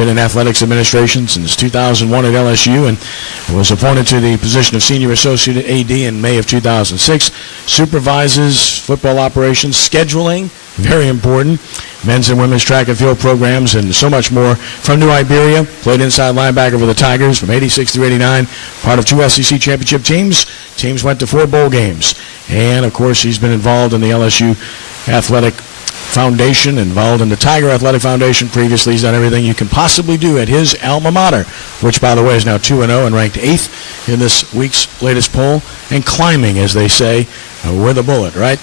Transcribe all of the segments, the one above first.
been in athletics administration since 2001 at LSU and was appointed to the position of Senior Associate AD in May of 2006. Supervises football operations, scheduling, very important, men's and women's track and field programs, and so much more. From New Iberia, played inside linebacker for the Tigers from 86 through 89, part of 2 SEC championship teams. Teams went to 4 bowl games. And, of course, he's been involved in the LSU Athletic Foundation, involved in the Tiger Athletic Foundation previously. He's done everything you can possibly do at his alma mater, which, by the way, is now 2-0 and ranked 8th in this week's latest poll, and climbing, as they say, with a bullet, right?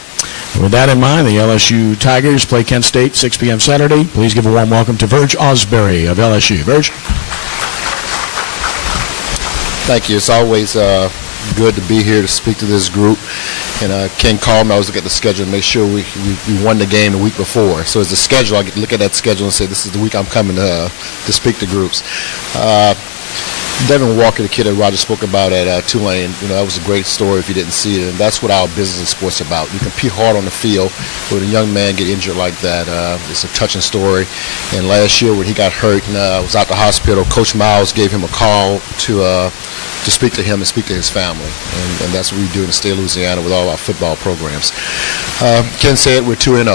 With that in mind, the LSU Tigers play Kent State 6 p.m. Saturday. Please give a warm welcome to Verge Ausberry of LSU. Verge? Thank you. It's always good to be here to speak to this group. And Ken called me. I was looking at the schedule and make sure we won the game the week before. So as the schedule, I look at that schedule and say, this is the week I'm coming to speak to groups. Devin Walker, the kid that Roger spoke about at Tulane, that was a great story if you didn't see it. And that's what our business and sports about. You compete hard on the field. When a young man get injured like that, it's a touching story. And last year when he got hurt and was out the hospital, Coach Miles gave him a call to speak to him and speak to his family. And that's what we do in the state of Louisiana with all our football programs. Ken said we're 2-0.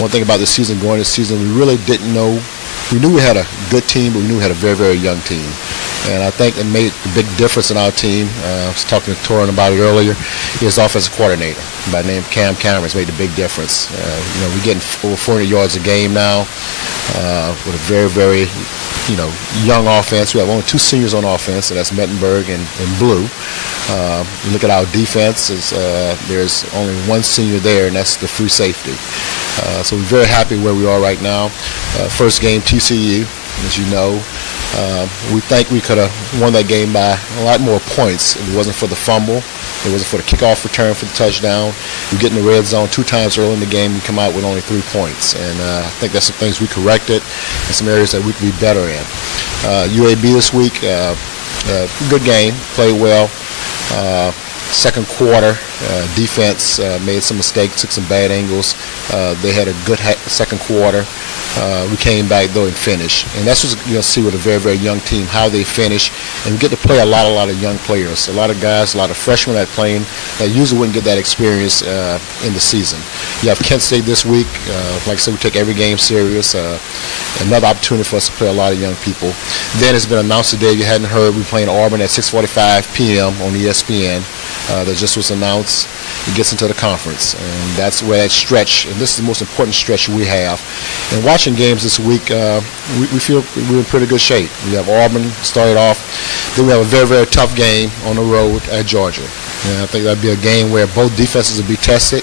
One thing about the season, going this season, we really didn't know. We knew we had a good team, but we knew we had a very, very young team. And I think it made a big difference in our team. I was talking to Torin about it earlier. His offensive coordinator by the name of Cam Cameron has made a big difference. We're getting over 400 yards a game now with a very, very young offense. We have only 2 seniors on offense, and that's Mettenberg and Blue. You look at our defense, there's only 1 senior there, and that's the free safety. So we're very happy where we are right now. First game, TCU, as you know. We think we could have won that game by a lot more points if it wasn't for the fumble. It wasn't for the kickoff return for the touchdown. We get in the red zone 2 times early in the game. We come out with only 3 points. And I think that's some things we corrected and some areas that we could be better in. UAB this week, good game, played well. Second quarter, defense made some mistakes, took some bad angles. They had a good second quarter. We came back, though, and finished. And that's what you'll see with a very, very young team, how they finish. And we get to play a lot of young players, a lot of guys, a lot of freshmen that playing that usually wouldn't get that experience in the season. You have Kent State this week. Like I said, we take every game serious. Another opportunity for us to play a lot of young people. Then it's been announced today, if you hadn't heard, we're playing Auburn at 6:45 p.m. on ESPN. That just was announced. It gets into the conference, and that's where that stretch, and this is the most important stretch we have. And watching games this week, we feel we're in pretty good shape. We have Auburn started off. Then we have a very, very tough game on the road at Georgia. And I think that'd be a game where both defenses will be tested.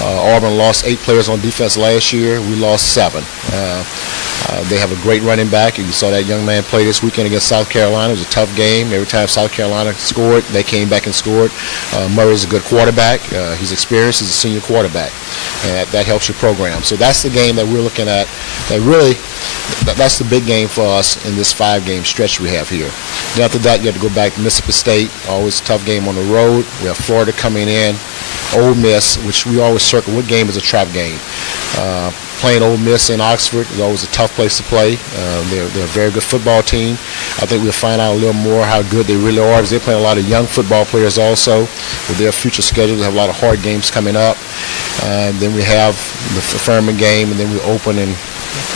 Auburn lost 8 players on defense last year. We lost 7. They have a great running back, and you saw that young man play this weekend against South Carolina. It was a tough game. Every time South Carolina scored, they came back and scored. Murray's a good quarterback. He's experienced as a senior quarterback, and that helps your program. So that's the game that we're looking at. That's the big game for us in this 5-game stretch we have here. Then after that, you have to go back to Mississippi State. Always a tough game on the road. We have Florida coming in. Ole Miss, which we always circle. What game is a trap game? Playing Ole Miss in Oxford is always a tough place to play. They're a very good football team. I think we'll find out a little more how good they really are, because they're playing a lot of young football players also. With their future schedule, they have a lot of hard games coming up. Then we have the Furman game, and then we open and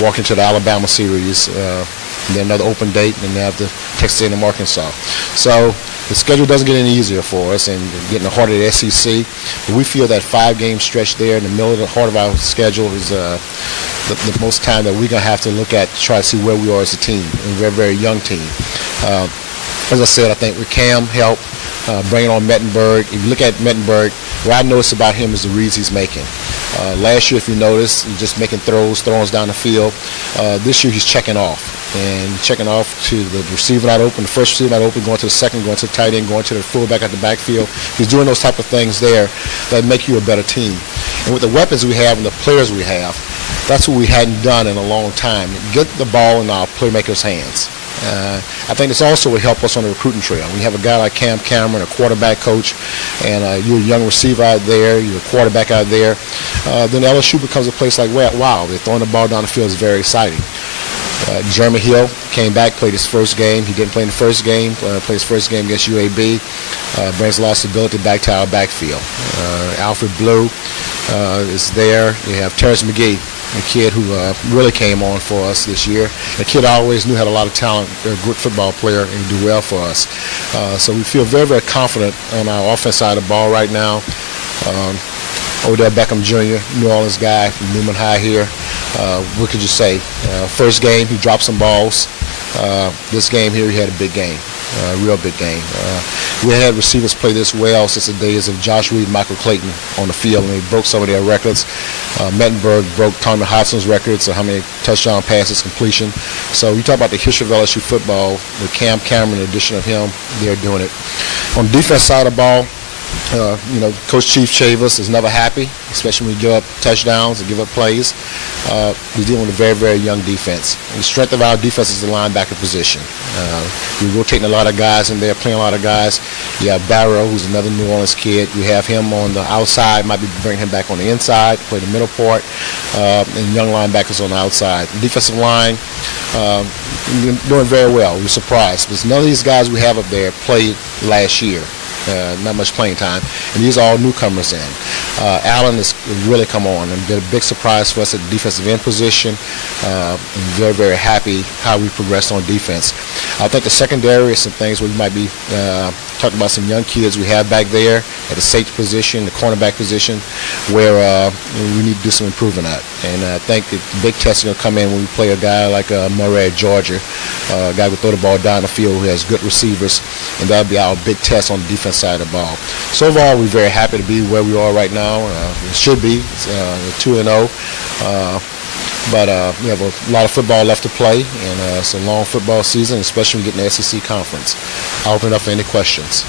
walk into the Alabama series. And then another open date, and then they have the Texas A&M Arkansas. So the schedule doesn't get any easier for us, and getting the heart of the SEC. But we feel that 5-game stretch there in the middle of the heart of our schedule is the most time that we're going to have to look at to try to see where we are as a team, and we're a very young team. As I said, I think with Cam help, bringing on Mettenberg. If you look at Mettenberg, what I noticed about him is the reads he's making. Last year, if you notice, he's just making throws down the field. This year, he's checking off. And checking off to the receiver not open, the first receiver not open, going to the second, going to the tight end, going to the fullback at the backfield. He's doing those type of things there that make you a better team. And with the weapons we have and the players we have, that's what we hadn't done in a long time. Get the ball in our playmakers' hands. I think this also will help us on the recruiting trail. We have a guy like Cam Cameron, a quarterback coach, and you're a young receiver out there, you're a quarterback out there. Then LSU becomes a place like, wow, they're throwing the ball down the field is very exciting. Jeremy Hill came back, played his first game. He didn't play in the first game. Played his first game against UAB. Brings a lot of stability back to our backfield. Alfred Blue is there. You have Terrence McGee, a kid who really came on for us this year. A kid I always knew had a lot of talent, a good football player, and do well for us. So we feel very, very confident on our offense side of the ball right now. Odell Beckham Jr., New Orleans guy from Newman High here. What could you say? First game, he dropped some balls. This game here, he had a big game, a real big game. We had receivers play this well since the days of Josh Reed and Michael Clayton on the field, and they broke some of their records. Mettenberg broke Tommy Hodson's records of how many touchdown passes, completion. So you talk about the history of LSU football with Cam Cameron, the addition of him, they're doing it. On the defense side of the ball, Coach Chief Chavas is never happy, especially when we give up touchdowns and give up plays. We're dealing with a very, very young defense. The strength of our defense is the linebacker position. We're rotating a lot of guys in there, playing a lot of guys. You have Barrow, who's another New Orleans kid. We have him on the outside, might be bringing him back on the inside, play the middle part, and young linebackers on the outside. The defensive line, doing very well. We're surprised because none of these guys we have up there played last year. Not much playing time, and these are all newcomers in. Allen has really come on and been a big surprise for us at the defensive end position. I'm very, very happy how we progressed on defense. I think the secondary is some things where we might be talking about some young kids we have back there at the safety position, the cornerback position, where we need to do some improvement at. And I think the big test is going to come in when we play a guy like Murray at Georgia, a guy who throw the ball down the field who has good receivers, and that'll be our big test on the defense side of the ball. So overall, we're very happy to be where we are right now. It should be 2-0. But we have a lot of football left to play, and it's a long football season, especially when we get in the SEC conference. I'll open it up for any questions.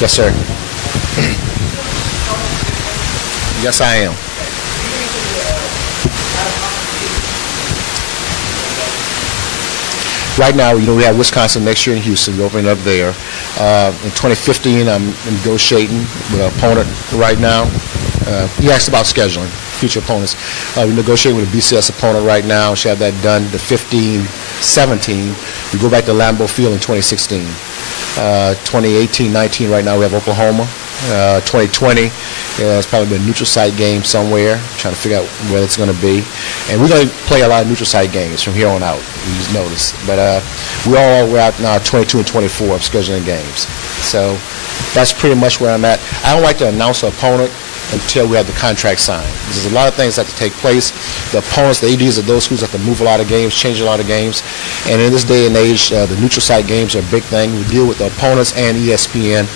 Yes, sir. Yes, I am. Right now, we have Wisconsin next year in Houston. We're opening up there. In 2015, I'm negotiating with an opponent right now. You asked about scheduling, future opponents. We're negotiating with a BCS opponent right now. Should have that done the 15-17. We go back to Lambeau Field in 2016. 2018-19 right now we have Oklahoma. 2020 it's probably a neutral site game somewhere. Trying to figure out where it's going to be. And we're going to play a lot of neutral site games from here on out. You just notice. But we're out now 22 and 24 of scheduling games. So that's pretty much where I'm at. I don't like to announce an opponent until we have the contract signed. There's a lot of things that have to take place. The opponents, the ADs of those schools have to move a lot of games, change a lot of games. And in this day and age, the neutral site games are a big thing. We deal with the opponents and ESPN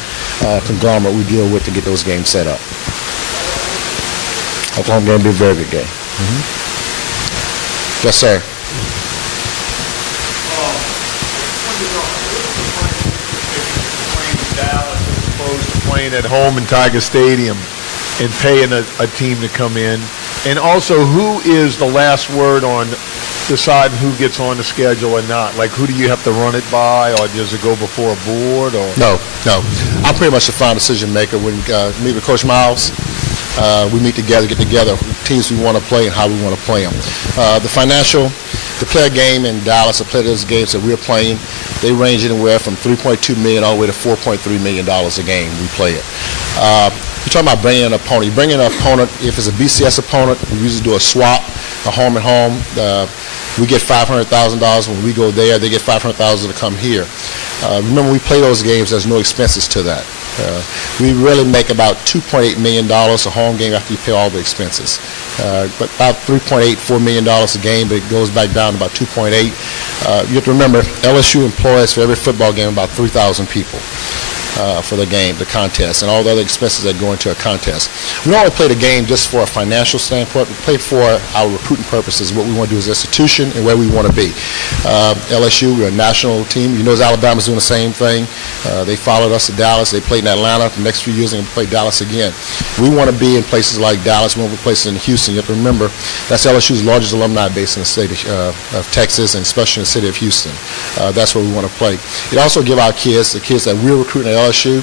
conglomerate we deal with to get those games set up. Oklahoma game will be a very good game. Mm-hmm. Yes, sir. Dallas as opposed to playing at home in Tiger Stadium and paying a team to come in? And also, who is the last word on deciding who gets on the schedule or not? Like, who do you have to run it by, or does it go before a board? Or No. I'm pretty much the final decision maker. When meet with Coach Miles, we meet together, get together, teams we want to play and how we want to play them. The player game in Dallas, the players games that we're playing, they range anywhere from $3.2 million all the way to $4.3 million a game we play it. You're talking about bringing in an opponent. You bring in an opponent, if it's a BCS opponent, we usually do a swap, a home and home. We get $500,000 when we go there. They get $500,000 to come here. Remember, we play those games, there's no expenses to that. We really make about $2.8 million a home game after you pay all the expenses. But about $3.8-4 million a game, but it goes back down to about 2.8. You have to remember, LSU employs for every football game about 3,000 people for the game, the contest, and all the other expenses that go into a contest. We don't only play the game just for a financial standpoint. We play for our recruiting purposes, what we want to do as an institution and where we want to be. LSU, we're a national team. You know, Alabama's doing the same thing. They followed us to Dallas. They played in Atlanta. The next few years, they're going to play Dallas again. We want to be in places like Dallas. We want to be places in Houston. You have to remember, that's LSU's largest alumni base in the state of Texas, and especially in the city of Houston. That's where we want to play. It also gives our kids, the kids that we're recruiting at LSU,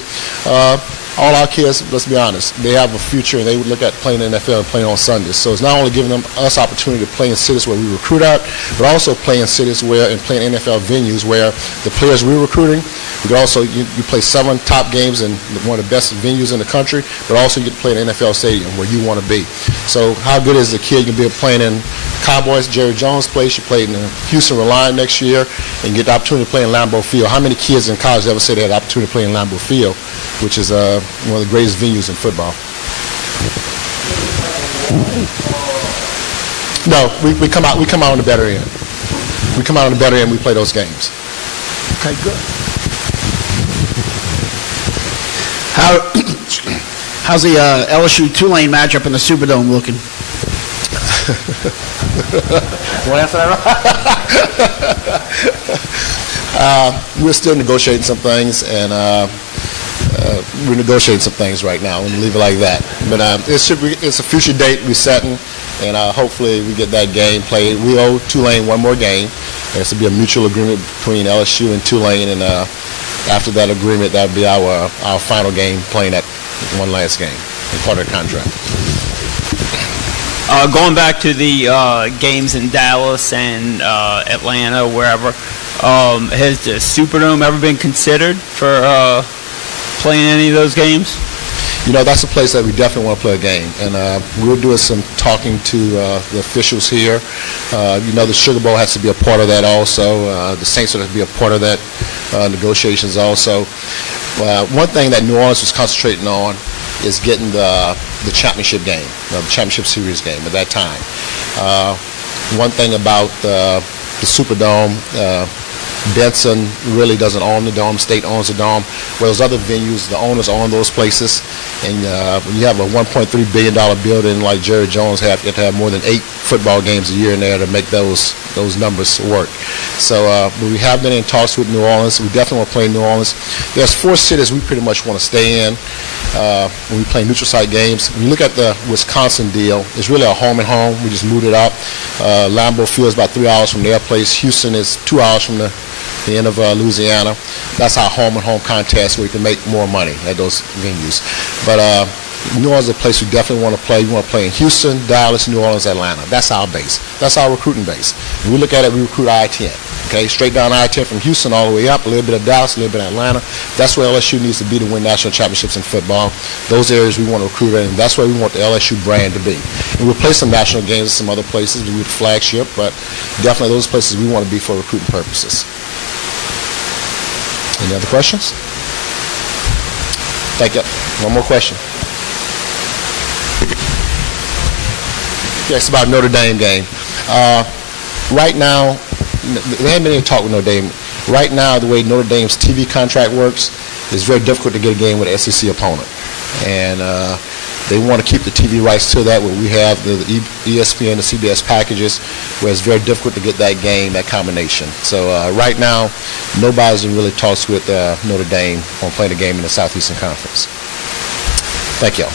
all our kids, let's be honest, they have a future and they would look at playing in the NFL and playing on Sundays. So it's not only giving us opportunity to play in cities where we recruit at, but also play in cities where and play in NFL venues where the players we're recruiting, you can also you play 7 top games in one of the best venues in the country, but also you get to play in an NFL stadium where you want to be. So how good is the kid? You can be playing in Cowboys, Jerry Jones' place. You played in the Houston Reliant next year and get the opportunity to play in Lambeau Field. How many kids in college ever say they had the opportunity to play in Lambeau Field, which is one of the greatest venues in football? No, we come out on the better end. We come out on the better end. We play those games. Okay, good. How's the LSU Tulane matchup in the Superdome looking? Want to answer that? We're still negotiating some things, and we're negotiating some things right now. I'm going to leave it like that. But it's a future date we're setting, and hopefully we get that game played. We owe Tulane one more game. There has to be a mutual agreement between LSU and Tulane, and after that agreement, that'll be our final game, playing that one last game, part of the contract. Going back to the games in Dallas and Atlanta, wherever, has the Superdome ever been considered for playing any of those games? You know, that's a place that we definitely want to play a game, and we're doing some talking to the officials here. You know, the Sugar Bowl has to be a part of that also. The Saints have to be a part of that negotiations also. One thing that New Orleans was concentrating on is getting the championship game, the championship series game at that time. One thing about the Superdome, Benson really doesn't own the Dome. State owns the Dome. Whereas other venues, the owners own those places. And when you have a $1.3 billion building like Jerry Jones, you have to have more than 8 football games a year in there to make those numbers work. So we have been in talks with New Orleans. We definitely want to play in New Orleans. There's 4 cities we pretty much want to stay in when we play neutral site games. When you look at the Wisconsin deal, it's really a home and home. We just moved it up. Lambeau Field is about 3 hours from their place. Houston is 2 hours from the end of Louisiana. That's our home and home contest where we can make more money at those venues. But New Orleans is a place we definitely want to play. We want to play in Houston, Dallas, New Orleans, Atlanta. That's our base. That's our recruiting base. When we look at it, we recruit I-10. Okay, straight down I-10 from Houston all the way up, a little bit of Dallas, a little bit of Atlanta. That's where LSU needs to be to win national championships in football. Those areas we want to recruit in, and that's where we want the LSU brand to be. And we'll play some national games in some other places. We do the flagship, but definitely those places we want to be for recruiting purposes. Any other questions? Thank you. One more question. Yeah, it's about Notre Dame game. Right now, they haven't been able to talk with Notre Dame. Right now, the way Notre Dame's TV contract works, it's very difficult to get a game with an SEC opponent. And they want to keep the TV rights to that, where we have the ESPN, the CBS packages, where it's very difficult to get that game, that combination. So right now, nobody's in really talks with Notre Dame on playing a game in the Southeastern Conference. Thank you all.